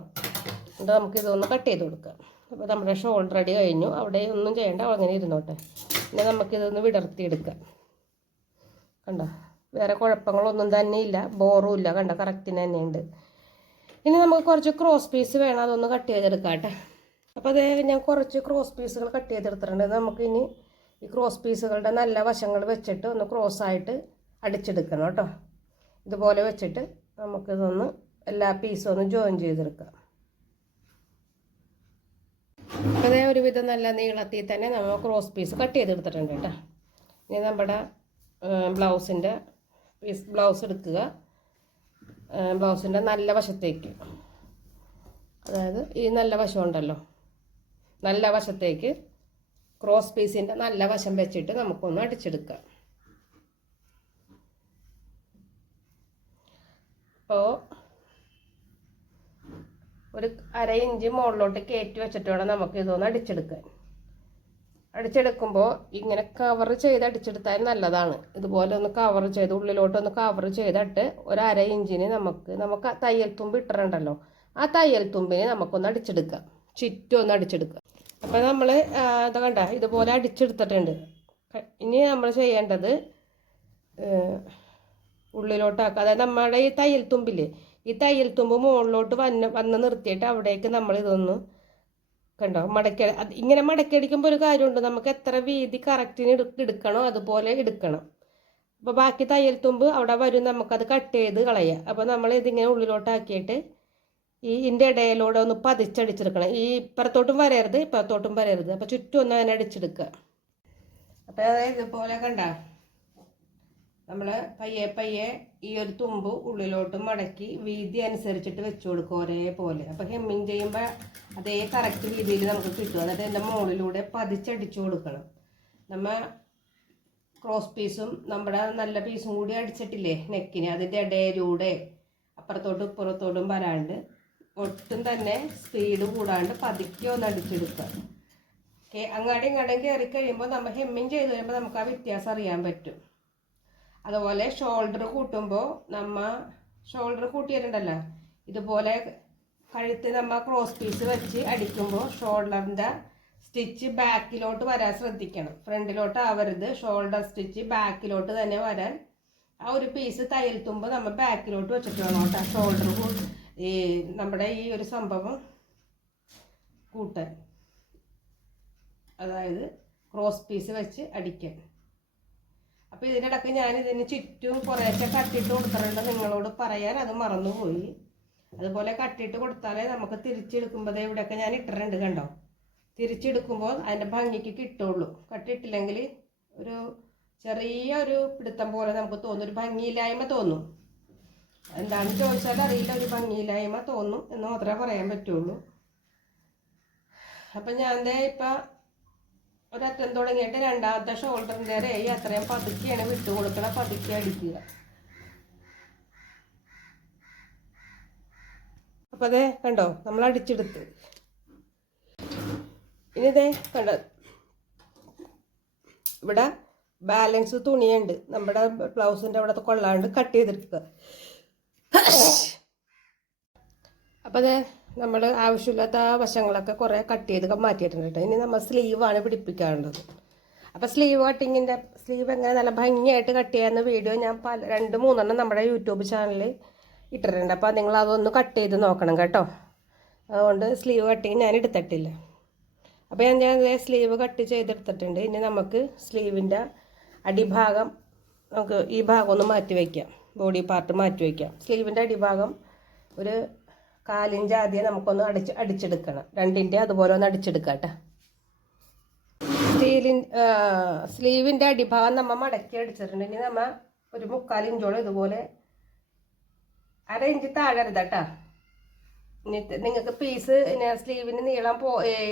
എന്നിട്ട് നമുക്കിതൊന്ന് കട്ട് ചെയ്ത് കൊടുക്കാം. അപ്പോൾ നമ്മുടെ ഷോൾഡർ അടി കഴിഞ്ഞു. അവിടെ ഒന്നും ചെയ്യേണ്ട, അങ്ങനെ ഇരുന്നോട്ടെ. പിന്നെ നമുക്കിതൊന്ന് വിടർത്തിയെടുക്കാം. കണ്ടോ? വേറെ കുഴപ്പങ്ങളൊന്നും തന്നെ ഇല്ല, ബോറും ഇല്ല. കണ്ടോ? കറക്റ്റിന് തന്നെയുണ്ട്. ഇനി നമുക്ക് കുറച്ച് ക്രോസ് പീസ് വേണം, അതൊന്ന് കട്ട് ചെയ്തെടുക്കാം കേട്ടോ. അപ്പോൾ അതേ ഞാൻ കുറച്ച് ക്രോസ് പീസുകൾ കട്ട് ചെയ്തെടുത്തിട്ടുണ്ട്. നമുക്കിനി ഈ ക്രോസ് പീസുകളുടെ നല്ല വശങ്ങൾ വെച്ചിട്ട് ഒന്ന് ക്രോസായിട്ട് അടിച്ചെടുക്കണം കേട്ടോ. ഇതുപോലെ വെച്ചിട്ട് നമുക്കിതൊന്ന് എല്ലാ പീസും ഒന്ന് ജോയിൻ ചെയ്തെടുക്കാം. അതേ ഒരുവിധം നല്ല നീളത്തിൽ തന്നെ നമ്മൾ ക്രോസ് പീസ് കട്ട് ചെയ്തെടുത്തിട്ടുണ്ട് കേട്ടോ. ഇനി നമ്മുടെ ബ്ലൗസ് എടുക്കുക. ബ്ലൗസിൻ്റെ നല്ല വശത്തേക്ക്, അതായത് ഈ നല്ല വശമുണ്ടല്ലോ, നല്ല വശത്തേക്ക് ക്രോസ് പീസിൻ്റെ നല്ല വശം വെച്ചിട്ട് നമുക്കൊന്ന് അടിച്ചെടുക്കാം. അപ്പോൾ ഒരു 1/2 ഇഞ്ച് മുകളിലോട്ട് കയറ്റി വെച്ചിട്ട് വേണം നമുക്ക് ഇതൊന്ന് അടിച്ചെടുക്കാൻ. അടിച്ചെടുക്കുമ്പോൾ ഇങ്ങനെ കവർ ചെയ്ത് അടിച്ചെടുത്താൽ നല്ലതാണ്. ഇതുപോലെ ഒന്ന് കവർ ചെയ്ത് ഉള്ളിലോട്ടൊന്ന് കവർ ചെയ്തിട്ട് ഒരു 1/2 ഇഞ്ചിന് നമുക്ക് തയ്യൽ തുമ്പ് ഇട്ടിട്ടുണ്ടല്ലോ, ആ തയ്യൽ തുമ്പിന് നമുക്കൊന്ന് അടിച്ചെടുക്കാം. ചുറ്റും ഒന്ന് അടിച്ചെടുക്കാം. അപ്പോൾ നമ്മൾ ഇത് കണ്ട ഇതുപോലെ അടിച്ചെടുത്തിട്ടുണ്ട്. ഇനി നമ്മൾ ചെയ്യേണ്ടത് ഉള്ളിലോട്ടാക്കുക. അതായത് നമ്മുടെ ഈ തയ്യൽ തുമ്പില്ലേ, ഈ തയ്യൽ തുമ്പ് മുകളിലോട്ട് വന്ന് നിർത്തിയിട്ട് അവിടേക്ക് നമ്മൾ ഇതൊന്ന് കണ്ടോ ഇങ്ങനെ മടക്കി അടിക്കുമ്പോൾ ഒരു കാര്യമുണ്ട്, നമുക്ക് എത്ര വീതി കറക്റ്റിന് എടുക്കണോ അതുപോലെ എടുക്കണം. അപ്പോൾ ബാക്കി തയ്യൽ തുമ്പ് അവിടെ വരും, നമുക്കത് കട്ട് ചെയ്ത് കളയാം. അപ്പോൾ നമ്മൾ ഇതിങ്ങനെ ഉള്ളിലോട്ടാക്കിയിട്ട് ഇതിൻ്റെ ഇടയിലൂടെ ഒന്ന് പതിച്ചടിച്ചെടുക്കണം. ഈ ഇപ്പുറത്തോട്ടും വരരുത്, ഇപ്പുറത്തോട്ടും വരരുത്. അപ്പോൾ ചുറ്റും ഒന്ന് അതിനെ അടിച്ചെടുക്കുക. അപ്പോൾ അതായത് ഇതുപോലെ കണ്ട നമ്മൾ പയ്യെ ഈ ഒരു തുമ്പ് ഉള്ളിലോട്ട് മടക്കി വീതി അനുസരിച്ചിട്ട് വെച്ചു കൊടുക്കും ഒരേപോലെ. അപ്പോൾ ഹെമ്മിങ് ചെയ്യുമ്പോൾ അതേ കറക്റ്റ് വീതിയിൽ നമുക്ക് കിട്ടും. എന്നിട്ട് എൻ്റെ മുകളിലൂടെ പതിച്ചടിച്ചു കൊടുക്കണം. നമ്മൾ ക്രോസ് പീസും നമ്മുടെ നല്ല പീസും കൂടി അടിച്ചിട്ടില്ലേ നെക്കിന്, അതിൻ്റെ ഇടയിലൂടെ അപ്പുറത്തോട്ടും ഇപ്പുറത്തോട്ടും വരാണ്ട് ഒട്ടും തന്നെ സ്പീഡ് കൂടാണ്ട് പതുക്കെ ഒന്ന് അടിച്ചെടുക്കുക. അങ്ങാടും ഇങ്ങോട്ടും കയറി കഴിയുമ്പോൾ നമ്മൾ ഹെമ്മിങ് ചെയ്ത് കഴിയുമ്പോൾ നമുക്ക് ആ വ്യത്യാസം അറിയാൻ പറ്റും. അതുപോലെ ഷോൾഡർ കൂട്ടുമ്പോൾ ഷോൾഡർ കൂട്ടിയിട്ടുണ്ടല്ലോ, ഇതുപോലെ കഴുത്ത് നമ്മൾ ക്രോസ് പീസ് വെച്ച് അടിക്കുമ്പോൾ ഷോൾഡറിൻ്റെ സ്റ്റിച്ച് ബാക്കിലോട്ട് വരാൻ ശ്രദ്ധിക്കണം. ഫ്രണ്ടിലോട്ട് ആവരുത്, ഷോൾഡർ സ്റ്റിച്ച് ബാക്കിലോട്ട് തന്നെ വരാൻ. ആ ഒരു പീസ് തയ്യൽ തുമ്പ് നമ്മൾ ബാക്കിലോട്ട് വെച്ചിട്ട് വേണം കേട്ടോ ഷോൾഡർ നമ്മുടെ ഈ ഒരു സംഭവം കൂട്ടാൻ, അതായത് ക്രോസ് പീസ് വെച്ച് അടിക്കാൻ. അപ്പോൾ ഇതിനിടയ്ക്ക് ഞാനിതിന് ചുറ്റും കുറേശ്ശെ കട്ടിട്ട് കൊടുത്തിട്ടുണ്ട്, നിങ്ങളോട് പറയാൻ അത് മറന്നുപോയി. അതുപോലെ കട്ടിട്ട് കൊടുത്താലേ നമുക്ക് തിരിച്ചെടുക്കുമ്പോൾ ഇവിടെയൊക്കെ ഞാൻ ഇട്ടിട്ടുണ്ട് കണ്ടോ, തിരിച്ചെടുക്കുമ്പോൾ അതിൻ്റെ ഭംഗിക്ക് കിട്ടുള്ളൂ. കട്ടിട്ടില്ലെങ്കിൽ ഒരു ചെറിയൊരു പിടുത്തം പോലെ നമുക്ക് തോന്നും, ഒരു ഭംഗിയില്ലായ്മ തോന്നും. എന്താണെന്ന് ചോദിച്ചാൽ അറിയില്ല, ഒരു ഭംഗിയില്ലായ്മ തോന്നും എന്ന് മാത്രമേ പറയാൻ പറ്റുള്ളൂ. അപ്പം ഞാൻ ഇപ്പം ഒരറ്റം തുടങ്ങിയിട്ട് രണ്ടാമത്തെ ഷോൾഡറിൻ്റെ റേയ് അത്രയും പതുക്കിയാണ് വിട്ടു കൊടുക്കണം, പതുക്കി അടിക്കുക. അപ്പം അതേ കണ്ടോ, നമ്മൾ അടിച്ചെടുത്ത്. ഇനി ഇതേ കണ്ടോ, ഇവിടെ ബാലൻസ് തുണിയുണ്ട്, നമ്മുടെ ബ്ലൗസിൻ്റെ അവിടെ കൊള്ളാണ്ട് കട്ട് ചെയ്തെടുക്കുക. അപ്പം അതേ നമ്മൾ ആവശ്യമില്ലാത്ത വശങ്ങളൊക്കെ കുറേ കട്ട് ചെയ്ത് മാറ്റിയിട്ടുണ്ട് കേട്ടോ. ഇനി നമ്മൾ സ്ലീവാണ് പിടിപ്പിക്കാറുള്ളത്. അപ്പോൾ സ്ലീവ് എങ്ങനെ നല്ല ഭംഗിയായിട്ട് കട്ട് ചെയ്യാവുന്ന വീഡിയോ ഞാൻ 2-3 നമ്മുടെ യൂട്യൂബ് ചാനലിൽ ഇട്ടിട്ടുണ്ട്. അപ്പോൾ നിങ്ങൾ അതൊന്ന് കട്ട് ചെയ്ത് നോക്കണം കേട്ടോ. അതുകൊണ്ട് സ്ലീവ് കട്ടിങ് ഞാൻ എടുത്തിട്ടില്ല. അപ്പോൾ ഞാൻ സ്ലീവ് കട്ട് ചെയ്തെടുത്തിട്ടുണ്ട്. ഇനി നമുക്ക് സ്ലീവിൻ്റെ അടിഭാഗം നമുക്ക് ഈ ഭാഗം ഒന്ന് മാറ്റി വയ്ക്കാം, ബോഡി പാർട്ട് മാറ്റി വയ്ക്കാം. സ്ലീവിൻ്റെ അടിഭാഗം ഒരു 1/4 ഇഞ്ച് ആദ്യം നമുക്കൊന്ന് അടിച്ചെടുക്കണം. 2 ഇഞ്ച് അതുപോലെ ഒന്ന് അടിച്ചെടുക്കാം കേട്ടോ. സ്ലീവിൻ്റെ അടിഭാഗം നമ്മൾ മടക്കി അടിച്ചിട്ടുണ്ട്. ഇനി നമ്മൾ ഒരു 3/4 ഇഞ്ചോളം ഇതുപോലെ 1/2 ഇഞ്ച് താഴരുത് കേട്ടോ. ഇനി നിങ്ങൾക്ക് പീസ് സ്ലീവിന് നീളം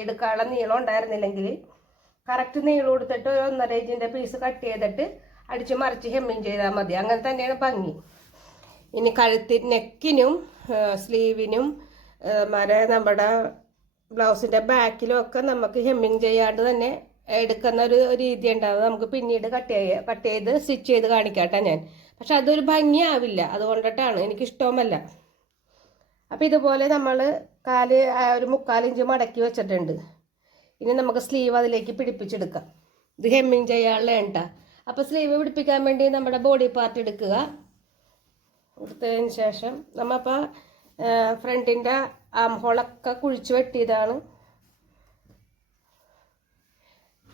എടുക്കാനുള്ള നീളം ഉണ്ടായിരുന്നില്ലെങ്കിൽ കറക്റ്റ് നീളം എടുത്തിട്ട് ഒരു 1.5 ഇഞ്ചിൻ്റെ പീസ് കട്ട് ചെയ്തിട്ട് അടിച്ച് മറിച്ച് ഹെമ്മിങ് ചെയ്താൽ മതി. അങ്ങനെ തന്നെയാണ് ഭംഗി. ഇനി നെക്കിനും സ്ലീവിനും നമ്മുടെ ബ്ലൗസിൻ്റെ ബാക്കിലും ഒക്കെ നമുക്ക് ഹെമ്മിങ് ചെയ്യാണ്ട് തന്നെ എടുക്കുന്ന ഒരു രീതി ഉണ്ടാവും. നമുക്ക് പിന്നീട് കട്ട് ചെയ്ത് സ്റ്റിച്ച് ചെയ്ത് കാണിക്കാട്ടോ ഞാൻ. പക്ഷെ അതൊരു ഭംഗിയാവില്ല, അതുകൊണ്ടിട്ടാണ് എനിക്കിഷ്ടവുമല്ല. അപ്പോൾ ഇതുപോലെ നമ്മൾ ഒരു 3/4 ഇഞ്ച് മടക്കി വെച്ചിട്ടുണ്ട്. ഇനി നമുക്ക് സ്ലീവ് അതിലേക്ക് പിടിപ്പിച്ചെടുക്കാം. ഇത് ഹെമ്മിങ് ചെയ്യാനുള്ള എണ്ണ. അപ്പോൾ സ്ലീവ് പിടിപ്പിക്കാൻ വേണ്ടി നമ്മുടെ ബോഡി പാർട്ട് എടുക്കുക. എടുത്തതിന് ശേഷം നമ്മളിപ്പോൾ ഫ്രണ്ടിൻ്റെ ആം ഹോളൊക്കെ കുഴിച്ച് വെട്ടിയതാണ്,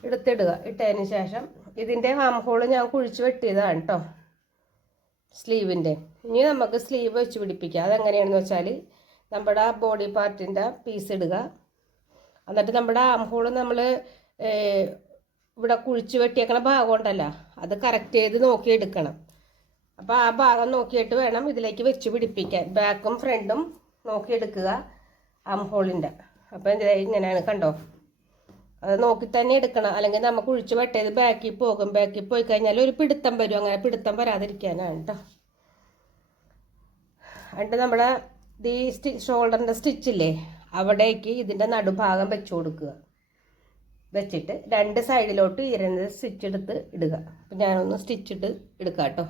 എടുത്തിടുക. ഇട്ടതിന് ശേഷം ഇതിൻ്റെ ആം ഹോള് ഞാൻ കുഴിച്ച് വെട്ടിയതാണ് കേട്ടോ സ്ലീവിൻ്റെ. ഇനി നമുക്ക് സ്ലീവ് വെച്ച് പിടിപ്പിക്കാം. അതെങ്ങനെയാണെന്ന് വെച്ചാൽ നമ്മുടെ ബോഡി പാർട്ടിൻ്റെ പീസ് ഇടുക. എന്നിട്ട് നമ്മുടെ ആം ഹോള് നമ്മൾ ഇവിടെ കുഴിച്ച് വെട്ടിയേക്കണ ഭാഗം ഉണ്ടല്ലോ, അത് കറക്റ്റ് ചെയ്ത് നോക്കി എടുക്കണം. അപ്പോൾ ആ ഭാഗം നോക്കിയിട്ട് വേണം ഇതിലേക്ക് വെച്ച് പിടിപ്പിക്കാൻ. ബാക്കും ഫ്രണ്ടും നോക്കിയെടുക്കുക ആം ഹോളിൻ്റെ. അപ്പോൾ ഇങ്ങനെയാണ് കണ്ടോ, അത് നോക്കി തന്നെ എടുക്കണം, അല്ലെങ്കിൽ നമുക്ക് കുഴിച്ച് വെട്ടിയത് ബാക്കിൽ പോകും. ബാക്കിൽ പോയി കഴിഞ്ഞാൽ ഒരു പിടുത്തം വരും. അങ്ങനെ പിടുത്തം വരാതിരിക്കാനാണ് കേട്ടോ. എന്നിട്ട് നമ്മുടെ ഷോൾഡറിൻ്റെ സ്റ്റിച്ചില്ലേ, അവിടേക്ക് ഇതിൻ്റെ നടുഭാഗം വെച്ച് കൊടുക്കുക. വെച്ചിട്ട് 2 സൈഡിലോട്ട് 2 സ്റ്റിച്ച് എടുത്ത് ഇടുക. അപ്പം ഞാനൊന്ന് സ്റ്റിച്ചിട്ട് എടുക്കാം കേട്ടോ.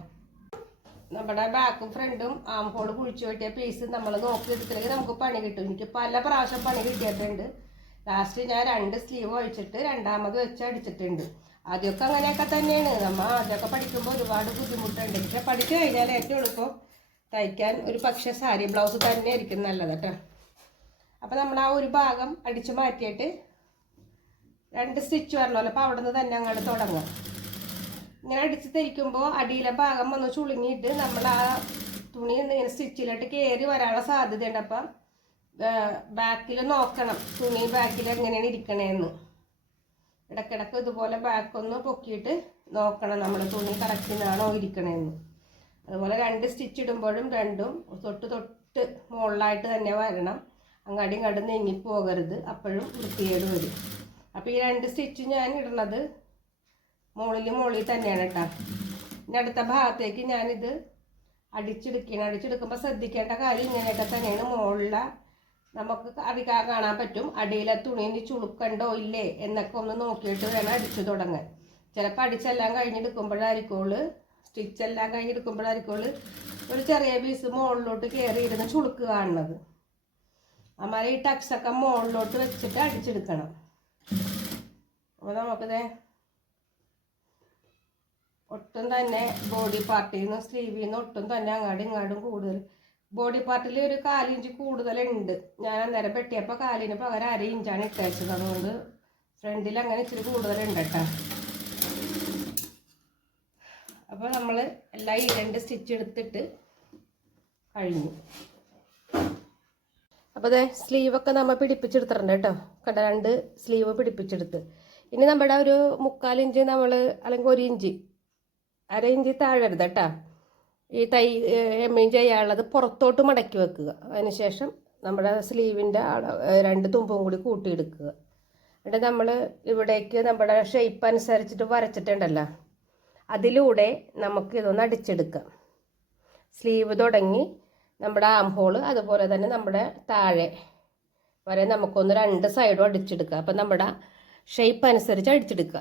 നമ്മുടെ ബാക്കും ഫ്രണ്ടും ആം ഹോൾ കുഴിച്ചു വെട്ടിയ പീസ് നമ്മൾ നോക്കി എടുത്തില്ലെങ്കിൽ നമുക്ക് പണി കിട്ടും. എനിക്ക് പല പ്രാവശ്യം പണി കിട്ടിയിട്ടുണ്ട്. ലാസ്റ്റ് ഞാൻ 2 സ്ലീവ് ഒഴിച്ചിട്ട് രണ്ടാമത് വെച്ച് അടിച്ചിട്ടുണ്ട്. ആദ്യമൊക്കെ അങ്ങനെയൊക്കെ തന്നെയാണ്. നമ്മൾ ആദ്യമൊക്കെ പഠിക്കുമ്പോൾ ഒരുപാട് ബുദ്ധിമുട്ടുണ്ട്. പക്ഷെ പഠിച്ചു കഴിഞ്ഞാൽ ഏറ്റവും എളുപ്പം തയ്ക്കാൻ ഒരു പക്ഷേ സാരി ബ്ലൗസ് തന്നെ ആയിരിക്കും നല്ലത് കേട്ടോ. അപ്പോൾ നമ്മൾ ആ ഒരു ഭാഗം അടിച്ചു മാറ്റിയിട്ട് 2 സ്റ്റിച്ച് വരണമല്ലോ. അപ്പോൾ അവിടെ നിന്ന് തന്നെ അങ്ങോട്ട് തുടങ്ങും. ഇങ്ങനെ അടിച്ച് തിരിക്കുമ്പോൾ അടിയിലെ ഭാഗം ഒന്ന് ചുളുങ്ങിയിട്ട് നമ്മൾ ആ തുണി ഇങ്ങനെ സ്റ്റിച്ചിലോട്ട് കയറി വരാനുള്ള സാധ്യതയുണ്ട്. അപ്പം ബാക്കിൽ നോക്കണം തുണി ബാക്കിൽ എങ്ങനെയാണ് ഇരിക്കണേന്ന്. ഇടയ്ക്കിടയ്ക്ക് ഇതുപോലെ ബാക്കൊന്ന് പൊക്കിയിട്ട് നോക്കണം നമ്മൾ തുണി കറക്റ്റിനാണോ ഇരിക്കണേന്ന്. അതുപോലെ 2 സ്റ്റിച്ച് ഇടുമ്പോഴും രണ്ടും തൊട്ട് മുകളിലായിട്ട് തന്നെ വരണം. അങ്ങാടിയും ഇങ്ങോട്ടും നീങ്ങിപ്പോകരുത്, അപ്പോഴും വൃത്തികേട് വരും. അപ്പോൾ ഈ 2 സ്റ്റിച്ച് ഞാൻ ഇടുന്നത് മുകളിൽ തന്നെയാണ് കേട്ടോ. ഇനി അടുത്ത ഭാഗത്തേക്ക് ഞാനിത് അടിച്ചെടുക്കുമ്പോൾ ശ്രദ്ധിക്കേണ്ട കാര്യം ഇങ്ങനെയൊക്കെ തന്നെയാണ്. മുകളിലെ നമുക്ക് കാണാൻ പറ്റും അടിയിലെ തുണിന് ചുളുക്കണ്ടോ ഇല്ലേ എന്നൊക്കെ ഒന്ന് നോക്കിയിട്ട് വേണം അടിച്ചു തുടങ്ങാൻ. ചിലപ്പോൾ അടിച്ചെല്ലാം കഴിഞ്ഞെടുക്കുമ്പോഴായിരിക്കുള്ളൂ, സ്റ്റിച്ചെല്ലാം കഴിഞ്ഞെടുക്കുമ്പോഴായിരിക്കുള്ളൂ ഒരു ചെറിയ പീസ് മുകളിലോട്ട് കയറി ഇരുന്ന് ചുളുക്ക് കാണുന്നത്. അമ്മ ഈ ടക്സൊക്കെ മുകളിലോട്ട് വെച്ചിട്ട് അടിച്ചെടുക്കണം. അപ്പോൾ നമുക്കിത് ഒട്ടും തന്നെ ബോഡി പാർട്ടിൽ നിന്ന് സ്ലീവിൽ നിന്ന് ഒട്ടും തന്നെ അങ്ങാടും കൂടുതൽ ബോഡി പാർട്ടിൽ ഒരു 1/4 ഇഞ്ച് കൂടുതലുണ്ട്. ഞാൻ അന്നേരം പെട്ടിയപ്പോൾ 1/4 പകരം 1/2 ഇഞ്ചാണ് ഇട്ടേച്ചത്. അതുകൊണ്ട് ഫ്രണ്ടിൽ അങ്ങനെ ഇച്ചിരി കൂടുതലുണ്ട് കേട്ടോ. അപ്പോൾ നമ്മൾ എല്ലാം ഈ 2 സ്റ്റിച്ച് എടുത്തിട്ട് കഴിഞ്ഞു. അപ്പോൾ അതെ സ്ലീവൊക്കെ നമ്മൾ പിടിപ്പിച്ചെടുത്തിട്ടുണ്ട് കേട്ടോ. കണ്ട 2 സ്ലീവ് പിടിപ്പിച്ചെടുത്ത്. ഇനി നമ്മുടെ ഒരു 1/4 ഇഞ്ച് നമ്മൾ അല്ലെങ്കിൽ 1 ഇഞ്ച് 1/2 ഇഞ്ച് താഴരുത് കേട്ടോ. ഈ ഹെമ്മിങ് ചെയ്യാനുള്ളത് പുറത്തോട്ട് മടക്കി വെക്കുക. അതിനുശേഷം നമ്മുടെ സ്ലീവിൻ്റെ 2 തുമ്പും കൂടി കൂട്ടിയെടുക്കുക. എന്നിട്ട് നമ്മൾ ഇവിടേക്ക് നമ്മുടെ ഷേപ്പ് അനുസരിച്ചിട്ട് വരച്ചിട്ടുണ്ടല്ലോ, അതിലൂടെ നമുക്ക് ഇതൊന്ന് അടിച്ചെടുക്കാം. സ്ലീവ് തുടങ്ങി നമ്മുടെ ആം ഹോള് അതുപോലെ തന്നെ നമ്മുടെ താഴെ വരെ നമുക്കൊന്ന് 2 സൈഡും അടിച്ചെടുക്കുക. അപ്പം നമ്മുടെ ഷേപ്പ് അനുസരിച്ച് അടിച്ചെടുക്കുക.